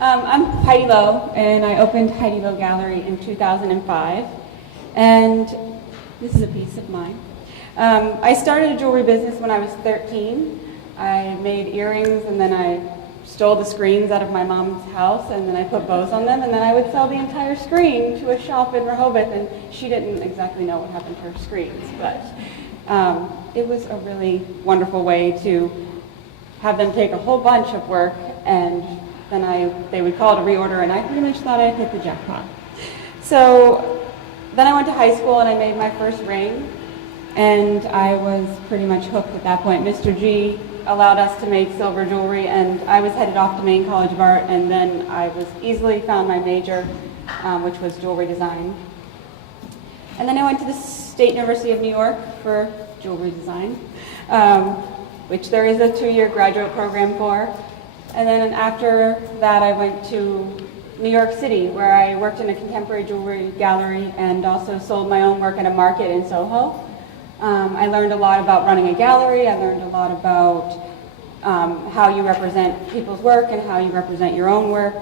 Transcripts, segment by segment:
I'm Heidi Lowe, and I opened Heidi Lowe Gallery in 2005. And this is a piece of mine. I started a jewelry business when I was 13. I made earrings, and then I stole the screens out of my mom's house, and then I put bows on them, and then I would sell the entire screen to a shop in Rehoboth, and she didn't exactly know what happened to her screens, but it was a really wonderful way to have them take a whole bunch of work, and then they would call it a reorder, and I pretty much thought I'd hit the jackpot. So then I went to high school, and I made my first ring, and I was pretty much hooked at that point. Mr. G allowed us to make silver jewelry, and I was headed off to Maine College of Art, and then I was easily found my major, which was jewelry design. And then I went to the State University of New York for jewelry design, which there is a 2-year graduate program for. And then after that, I went to New York City, where I worked in a contemporary jewelry gallery and also sold my own work at a market in Soho. I learned a lot about running a gallery. I learned a lot about how you represent people's work and how you represent your own work.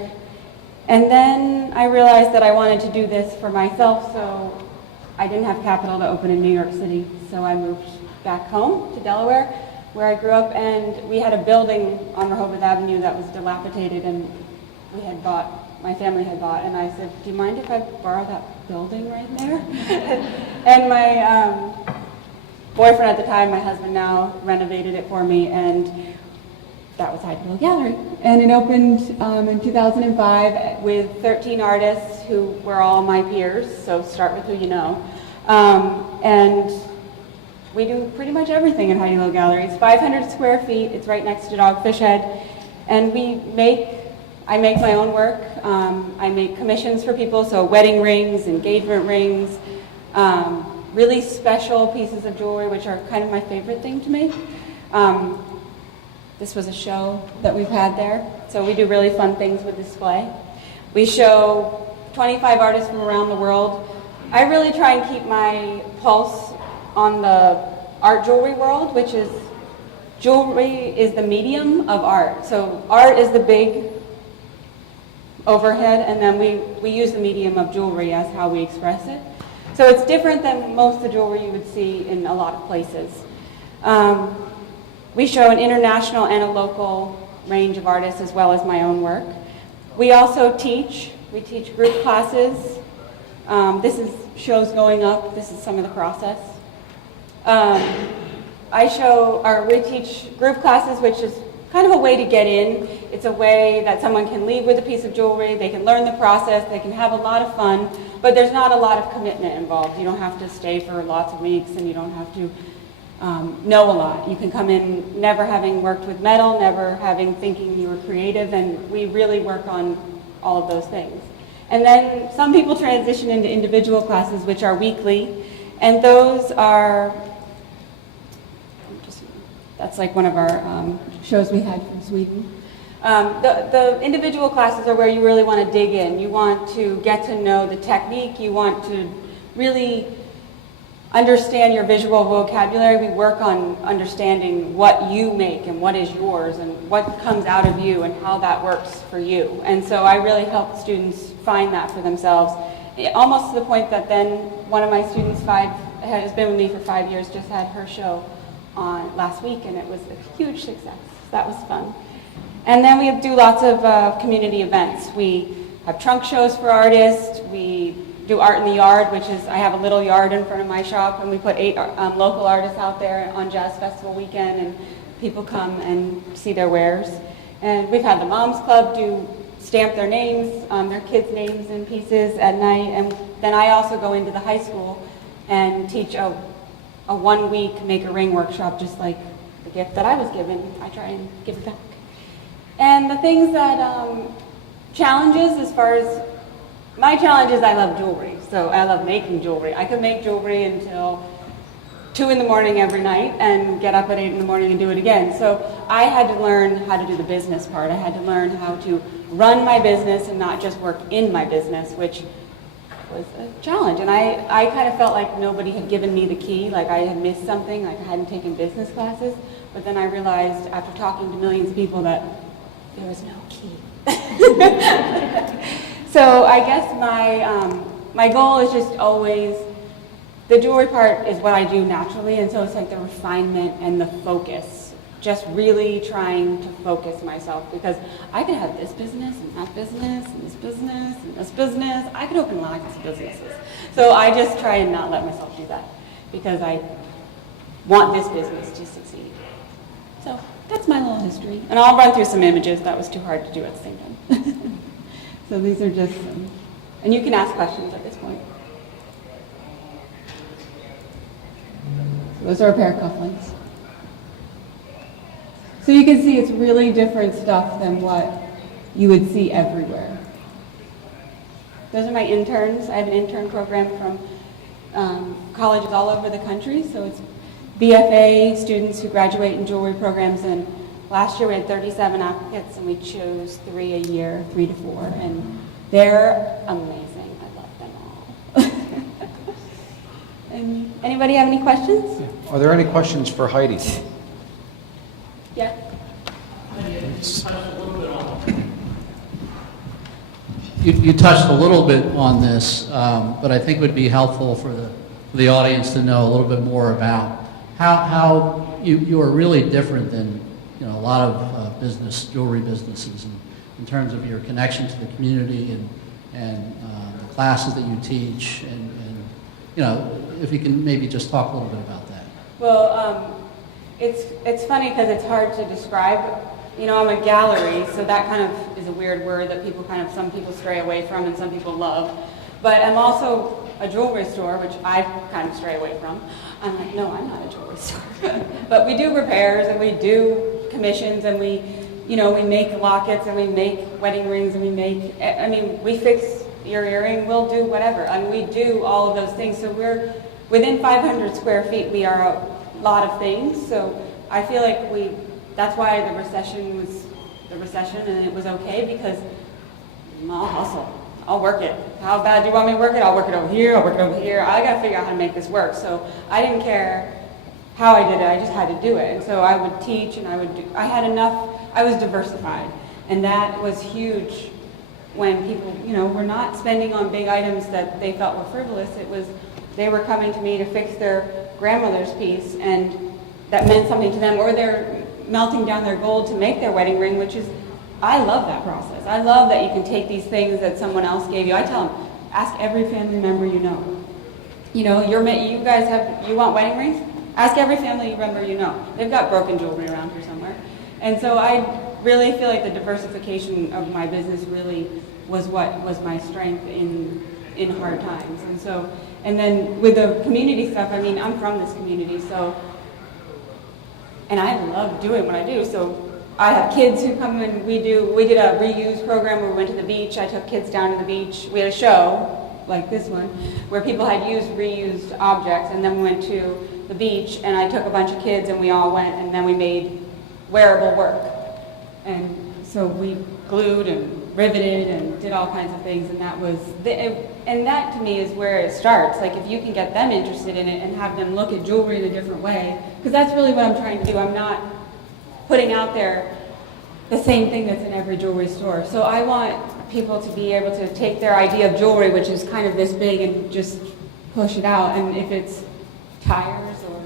And then I realized that I wanted to do this for myself, so I didn't have capital to open in New York City. So I moved back home to Delaware, where I grew up, and we had a building on Rehoboth Avenue that was dilapidated, and my family had bought, and I said, do you mind if I borrow that building right there? And my boyfriend at the time, my husband now, renovated it for me, and that was Heidi Lowe Gallery. And it opened in 2005 with 13 artists who were all my peers, so start with who you know. And we do pretty much everything at Heidi Lowe Gallery. It's 500 square feet, it's right next to Dogfish Head, and I make my own work. I make commissions for people, so wedding rings, engagement rings, really special pieces of jewelry, which are kind of my favorite thing to make. This was a show that we've had there, so we do really fun things with display. We show 25 artists from around the world. I really try and keep my pulse on the art jewelry world, which is jewelry is the medium of art. So art is the big overhead, and then we use the medium of jewelry as how we express it. So it's different than most of the jewelry you would see in a lot of places. We show an international and a local range of artists as well as my own work. We also teach. We teach group classes. This is shows going up. This is some of the process. We teach group classes, which is kind of a way to get in. It's a way that someone can leave with a piece of jewelry, they can learn the process, they can have a lot of fun, but there's not a lot of commitment involved. You don't have to stay for lots of weeks, and you don't have to know a lot. You can come in never having worked with metal, never thinking you were creative, and we really work on all of those things. And then some people transition into individual classes, which are weekly, and those are that's like one of our shows we had from Sweden. The individual classes are where you really want to dig in. You want to get to know the technique. You want to really understand your visual vocabulary. We work on understanding what you make and what is yours and what comes out of you and how that works for you. And so I really help students find that for themselves, almost to the point that then one of my students has been with me for 5 years, just had her show on last week, and it was a huge success. That was fun. And then we do lots of community events. We have trunk shows for artists. We do art in the yard, which is, I have a little yard in front of my shop, and we put 8 local artists out there on Jazz Festival weekend, and people come and see their wares. And we've had the Moms Club stamp their names, their kids' names in pieces at night, and then I also go into the high school and teach a 1-week make a ring workshop, just like the gift that I was given. I try and give it back. And the things that challenges, as far as my challenge is, I love jewelry, so I love making jewelry. I could make jewelry until 2 in the morning every night and get up at 8 in the morning and do it again. So I had to learn how to do the business part. I had to learn how to run my business and not just work in my business, which was a challenge. And I kind of felt like nobody had given me the key, like I had missed something, like I hadn't taken business classes. But then I realized after talking to millions of people that There was no key. So I guess my goal is just always, the jewelry part is what I do naturally, and so it's like the refinement and the focus. Just really trying to focus myself, because I could have this business and that business and this business and this business. I could open lots of businesses. So I just try and not let myself do that, because I want this business to succeed. So that's my little history. And I'll run through some images. That was too hard to do at the same time. So these are just some, and you can ask questions at this point. So those are a pair of cufflinks. So you can see it's really different stuff than what you would see everywhere. Those are my interns. I have an intern program from colleges all over the country. So it's BFA students who graduate in jewelry programs, and last year we had 37 applicants, and we chose 3 a year, 3 to 4, and they're amazing. I love them all. And anybody have any questions? Are there any questions for Heidi? Yeah. You touched a little bit on this, but I think it would be helpful for the audience to know a little bit more about how you are really different than a lot of jewelry businesses in terms of your connection to the community and the classes that you teach, and if you can maybe just talk a little bit about that. Well, it's funny because it's hard to describe. I'm a gallery, so that kind of is a weird word that some people stray away from and some people love. But I'm also a jewelry store, which I kind of stray away from. I'm like, no, I'm not a jewelry store. But we do repairs, and we do commissions, and we make lockets, and we make wedding rings, and we fix your earring, we'll do whatever. And we do all of those things. So we're within 500 square feet, we are a lot of things. So I feel like that's why the recession was the recession, and it was okay, because I'll hustle. I'll work it. How bad do you want me to work it? I'll work it over here. I'll work it over here. I got to figure out how to make this work. So I didn't care how I did it. I just had to do it. And so I would teach, and I had enough. I was diversified, and that was huge. When people, were not spending on big items that they felt were frivolous. It was they were coming to me to fix their grandmother's piece, and that meant something to them, or they're melting down their gold to make their wedding ring, which is, I love that process. I love that you can take these things that someone else gave you. I tell them, ask every family member you know. You want wedding rings? Ask every family member you know. They've got broken jewelry around here somewhere. And so I really feel like the diversification of my business really was what was my strength in hard times. And then with the community stuff, I'm from this community, and I love doing what I do. So I have kids who come in. We did a reuse program where we went to the beach. I took kids down to the beach. We had a show like this one where people had reused objects, and then we went to the beach, and I took a bunch of kids, and we all went, and then we made wearable work. And so we glued and riveted and did all kinds of things, and that to me is where it starts. Like, if you can get them interested in it and have them look at jewelry in a different way, because that's really what I'm trying to do. I'm not putting out there the same thing that's in every jewelry store. So I want people to be able to take their idea of jewelry, which is kind of this big, and just push it out. And if it's tires or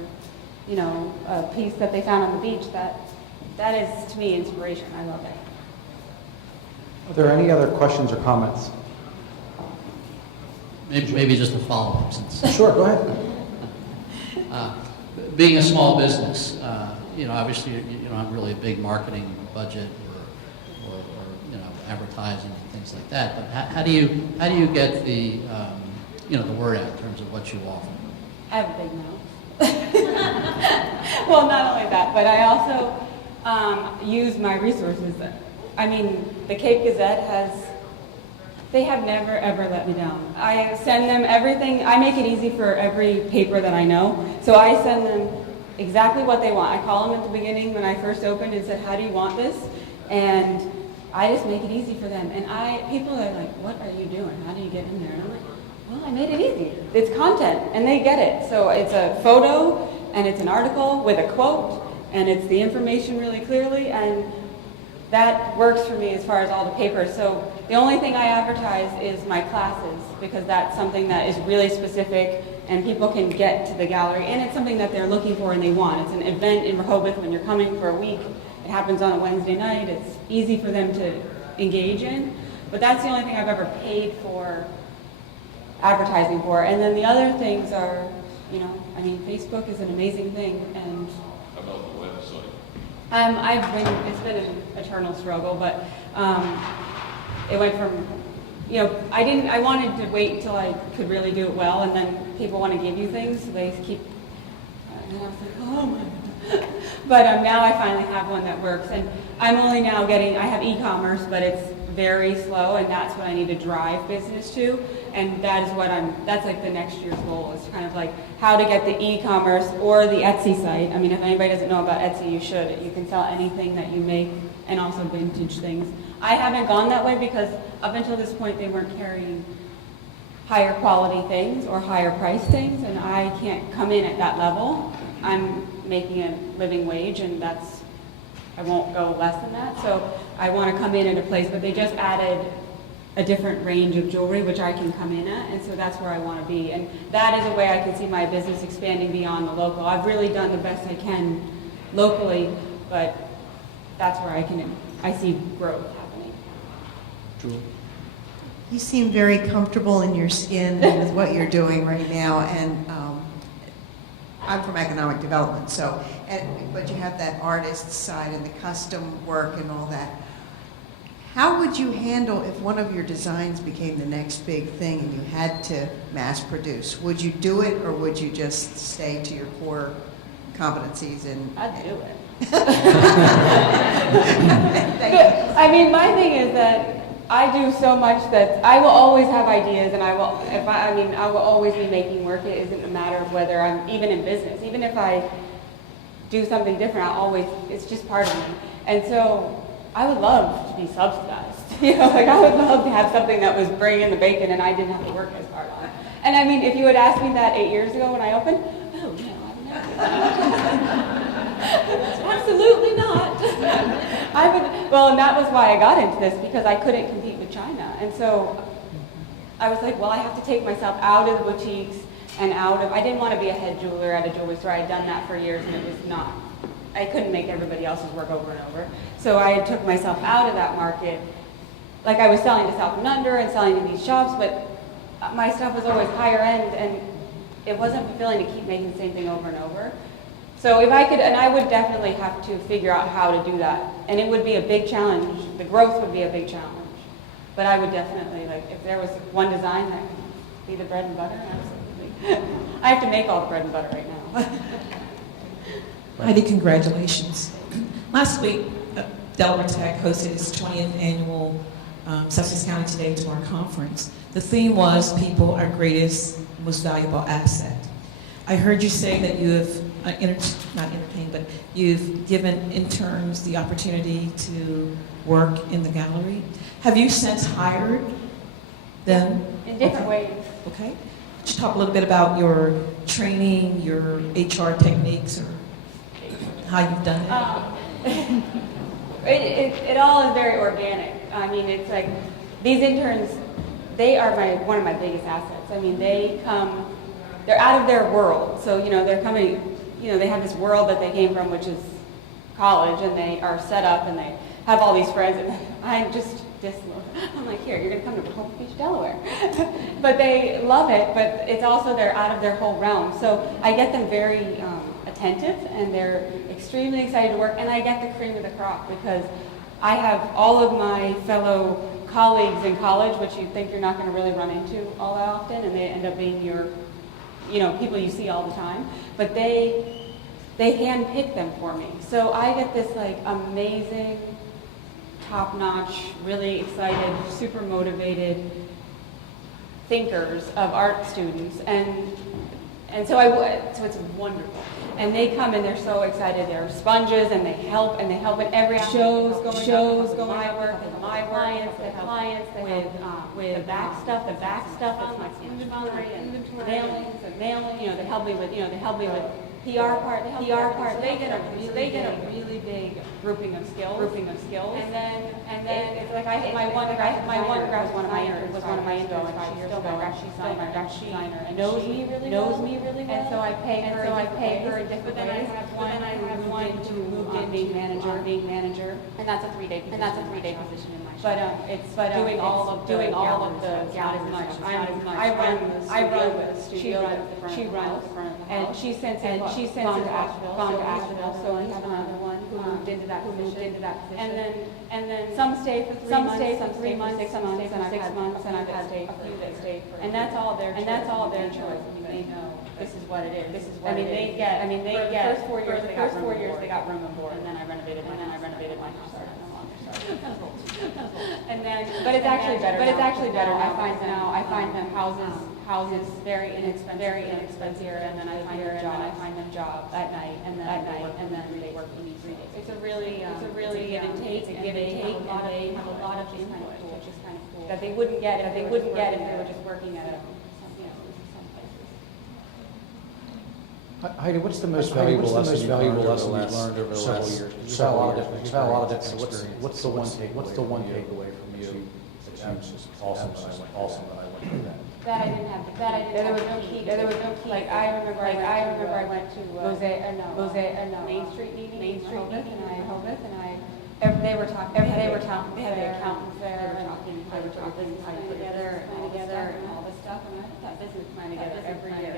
a piece that they found on the beach, that is, to me, inspiration. I love it. Are there any other questions or comments? Maybe just a follow-up. Sure, go ahead. Being a small business, obviously you don't have really a big marketing budget or advertising and things like that. But how do you get the the word out in terms of what you offer? I have a big mouth. Well, not only that, but I also use my resources. The Cape Gazette they have never, ever let me down. I send them everything. I make it easy for every paper that I know. So I send them exactly what they want. I call them at the beginning when I first opened and said, how do you want this? And I just make it easy for them. And people are like, what are you doing? How do you get in there? And I'm like, well, I made it easy. It's content, and they get it. So it's a photo, and it's an article with a quote, and it's the information really clearly, and that works for me as far as all the papers. So the only thing I advertise is my classes, because that's something that is really specific and people can get to the gallery, and it's something that they're looking for and they want. It's an event in Rehoboth when you're coming for a week. It happens on a Wednesday night. It's easy for them to engage in, but that's the only thing I've ever paid for advertising for. And then the other things are, you know, I mean, Facebook is an amazing thing, and How about the website? it's been an eternal struggle, but it went from, you know, I wanted to wait until I could really do it well, and then people want to give you things, so they keep, and I was like, oh my God. But now I finally have one that works, and I'm only now getting, I have e-commerce, but it's very slow, and that's what I need to drive business to, and that is what that's like the next year's goal, is kind of like how to get the e-commerce or the Etsy site. I mean, if anybody doesn't know about Etsy, you should. You can sell anything that you make, and also vintage things. I haven't gone that way because up until this point they weren't carrying higher quality things or higher price things, and I can't come in at that level. I'm making a living wage, and I won't go less than that. So I want to come in at a place, but they just added a different range of jewelry which I can come in at, and so that's where I want to be. And that is a way I can see my business expanding beyond the local. I've really done the best I can locally, but that's where I see growth happening. Julie? You seem very comfortable in your skin with what you're doing right now, and I'm from economic development, but you have that artist side and the custom work and all that. How would you handle if one of your designs became the next big thing and you had to mass produce? Would you do it, or would you just stay to your core competencies? I'd do it. Thank you. I mean, my thing is that I do so much that I will always have ideas, and I will always be making work. It isn't a matter of whether I'm even in business. Even if I do something different, it's just part of me. And so I would love to be subsidized. You know, like I would love to have something that was bringing in the bacon and I didn't have to work as hard on it. And I mean, if you had asked me that 8 years ago when I opened, oh no, I've never. Absolutely not. And that was why I got into this, because I couldn't compete with China. And so I was like, well, I have to take myself out of the boutiques and I didn't want to be a head jeweler at a jewelry store. I had done that for years, and it was not, I couldn't make everybody else's work over and over. So I took myself out of that market. Like I was selling to South and Under and selling to these shops, but my stuff was always higher end, and it wasn't fulfilling to keep making the same thing over and over. So if I could, and I would definitely have to figure out how to do that. And it would be a big challenge. The growth would be a big challenge. But I would definitely, like, if there was one design that could be the bread and butter, absolutely. I have to make all the bread and butter right now. Heidi, congratulations. Last week, Delaware Tech hosted its 20th annual Sussex County Today Tour conference. The theme was people, our greatest, most valuable asset. I heard you say that you have, not entertained, but you've given interns the opportunity to work in the gallery. Have you since hired them? In different ways. Okay. Just talk a little bit about your training, your HR techniques, or how you've done it. It all is very organic. I mean, it's like these interns, they are one of my biggest assets. I mean, they're out of their world. So, you know, they're coming, you know, they have this world that they came from, which is college, and they are set up, and they have all these friends, and I'm like, here, you're going to come to Rehoboth Beach, Delaware. But they love it, but it's also they're out of their whole realm. So I get them very attentive, and they're extremely excited to work, and I get the cream of the crop, because I have all of my fellow colleagues in college, which you think you're not going to really run into all that often, and they end up being your, you know, people you see all the time, but they handpick them for me. So I get this like amazing, top-notch, really excited, super motivated thinkers of art students, and so it's wonderful. And they come and they're so excited. They're sponges, and they help in every shows going my work, with my clients, with the back stuff, on my inventory and mailings, you know, they help me with So they get a really big grouping of skills, and then it's like my one graphic designer was one of my interns and she's still my graphic designer and knows me really well, and so I pay her in different ways. But then I have one who moved in being manager, and that's a 3-day position in my shop. But doing all of the gallons is much. I run the studio, she runs the front of the house, and she since gone to Asheville, so we have another one who moved into that position. And then some stay for 3 months, 6 months, and I've had a few that stay for. And that's all their choice. I mean, they know this is what it is. They get the first 4 years they got room and board, and then I renovated my house. And then, but it's actually better. I find them houses very inexpensive here, and then I find them jobs at night, and then they work for me 3 days. It's a really give and take, and they have a lot of things which is kind of cool that they wouldn't get if they were just working at some places. Heidi, what's the most valuable lesson you've learned over the last several years? You've had a lot of different experiences. What's the one takeaway from you that was just awesome that I went through that? That I didn't have. There was no key. Like I remember I went to Main Street meeting in Rehoboth, and they were talking. They had the accountants there. They were talking plan together and all this stuff. And I put that business plan together every year.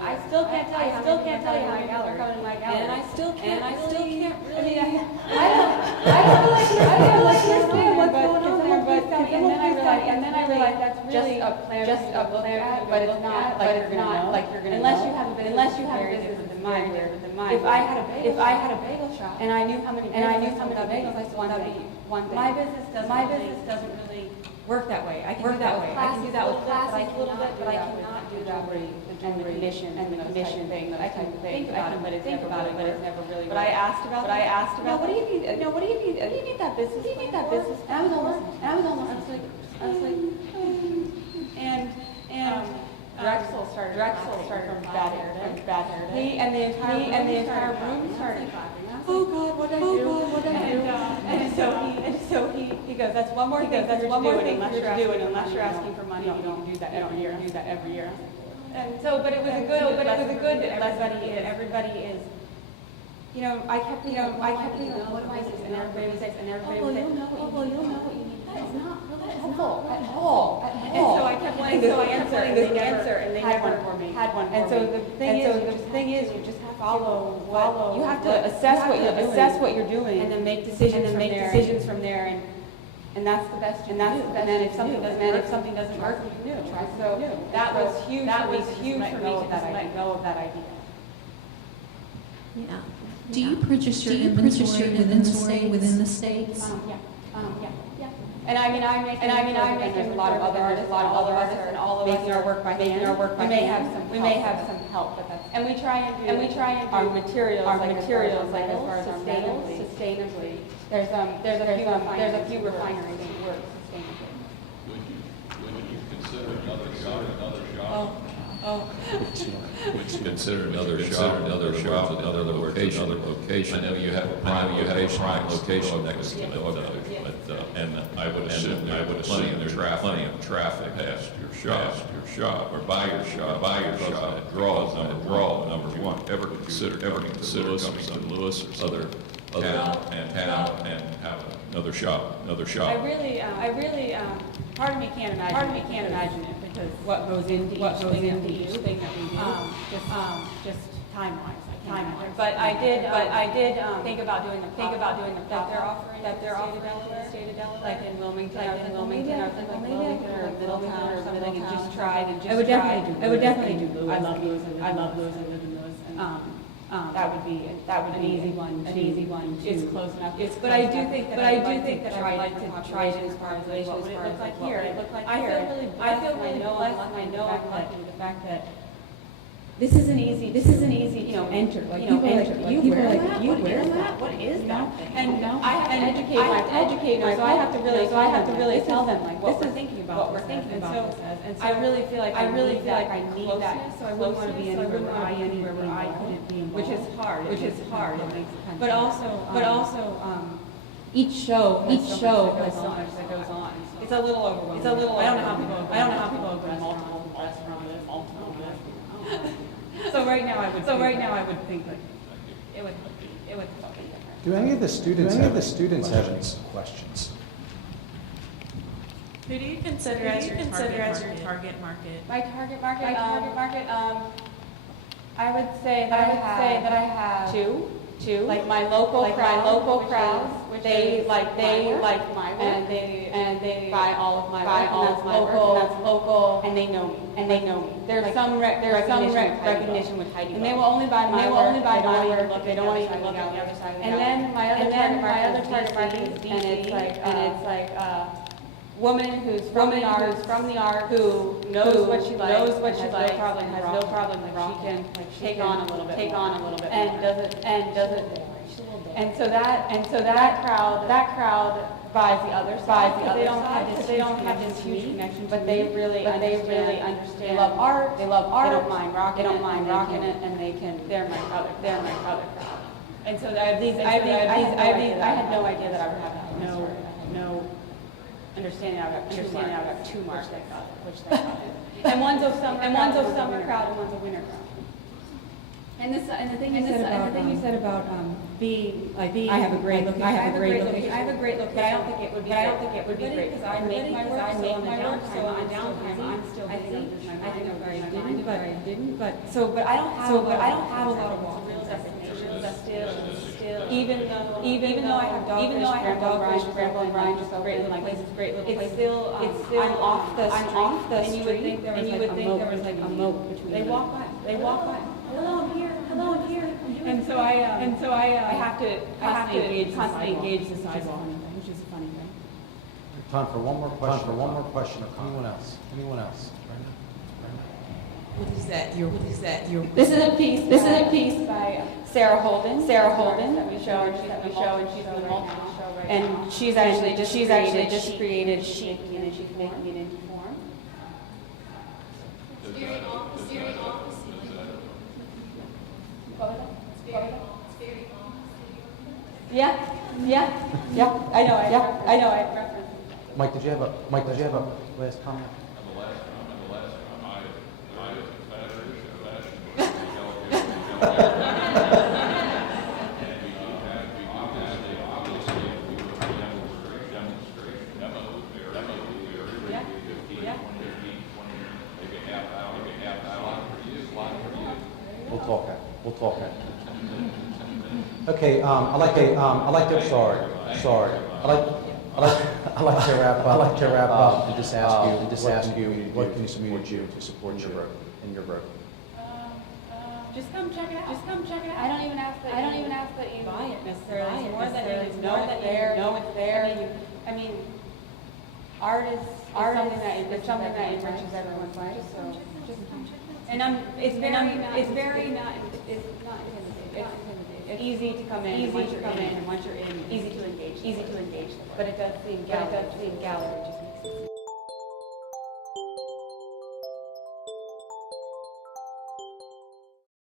I still can't tell you how many galleries are coming to my gallery. And I still can't really. I mean, I don't understand what's going on there, but and then I realized that's really just a plan, but it's not like you're gonna unless you have a business with the mind. If I had a bagel shop and I knew how many bagels I sold one day. My business doesn't really work that way. I can do that way. I can do that with classes a little bit, but I cannot do the commission thing that I can think about it, but it's never really. But I asked about. What do you need? What do you need that business? And I was almost like. And Drexel started from bad hair day. And the entire room started clapping. Oh God, what did I do? And so he goes, that's one more thing you're doing unless you're asking for money. You don't do that every year. And so, but it was a good that everybody is. I kept thinking, what do I do? And everybody would say, you'll know what you need. That is not really helpful at all. And so I kept wanting this answer, and they had one for me. And so the thing is, you just have to follow. You have to assess what you're doing, and then make decisions from there. And that's the best. And then if something doesn't work, you knew. So that was huge. That was huge for me to let go of that idea. Yeah. Do you purchase your inventory within the states? Yeah. And I mean, there's a lot of other artists, and all of us making our work by hand. We may have some help, but that's. And we try and do our materials like as far as sustainably. There's a few refineries that work sustainably. Would you consider another shop? Would you consider another shop, another location? I know you have a prime location next to it, and I would assume there's plenty of traffic past your shop, or by your shop. That draws number one. Ever consider coming to Lewis or other town and have another shop? I really, part of me can't imagine it, because what goes into each thing that we do, just time-wise. But I did think about doing the that they're offering in the state of Delaware, like in Wilmington. I was thinking Wilmington or Middletown or something, and just tried. I would definitely do Lewis. I love Lewis. I live in Lewis. That would be an easy one. It's close enough. But I do think that I would like to try it as far as what would it look like here. I feel really blessed, and I know I'm lucky with the fact that this is an easy, enter. Like people are like, you wear that? What is that? And I have an educate my, so I have to really tell them like what we're thinking about this as. And so I really feel like I need that, so I wouldn't want to be anywhere where I couldn't be involved, which is hard. It makes it kind of but also each show has so much that goes on. It's a little overwhelming. I don't know how people open multiple restaurants. So right now I would think like it would be different. Do any of the students have any questions? Who do you consider as your target market? My target market. I would say that I have two. Like my local crowd, which they like my work, and they buy all of my work. That's local, and they know me. There's some recognition with Heidi, and they will only buy my work. They don't want to even look at the other side of the gallery. And then my other target market is DC, and it's like woman who's from the art, who knows what she likes, has no problem with rock, she can take on a little bit, and does it. And so that crowd buys the other side. They don't have this huge connection, but they really understand. They love art. They don't mind rocking it, and they're my other crowd. And so I had no idea that I would have no understanding. I've got two marks, which they got it. And one's a summer crowd, and one's a winter crowd. And the thing you said about being like I have a great location. I have a great location. But I don't think it would be great because I make my work. So on the downtime, I'm still busy. I think I didn't. But I don't have a lot of walk-in destinations. Still, even though I have Dogfish, Bramble and Ryan, just great little places. It's still I'm off the street, and you would think there was like a moat between. They walk by. Hello, I'm here. And so I have to constantly engage the sidewalk, which is a funny thing. Time for one more question. Anyone else? What is that? This is a piece by Sarah Holden that we show, and she's in the multiple show right now. And she's actually just created sheep, and she's making it into form. Yeah. I know. I referenced. Mike, did you have a last comment? We'll talk. Okay, I like to wrap up and just ask you what can support you to support your growth in your growth. Just come check it out. I don't even ask that you buy it necessarily. It's more that you know it's there. I mean, art is something that enriches everyone's life. So just come check it out. And it's not intimidating. It's easy to come in. And once you're in, easy to engage. But it does seem gallery just makes it.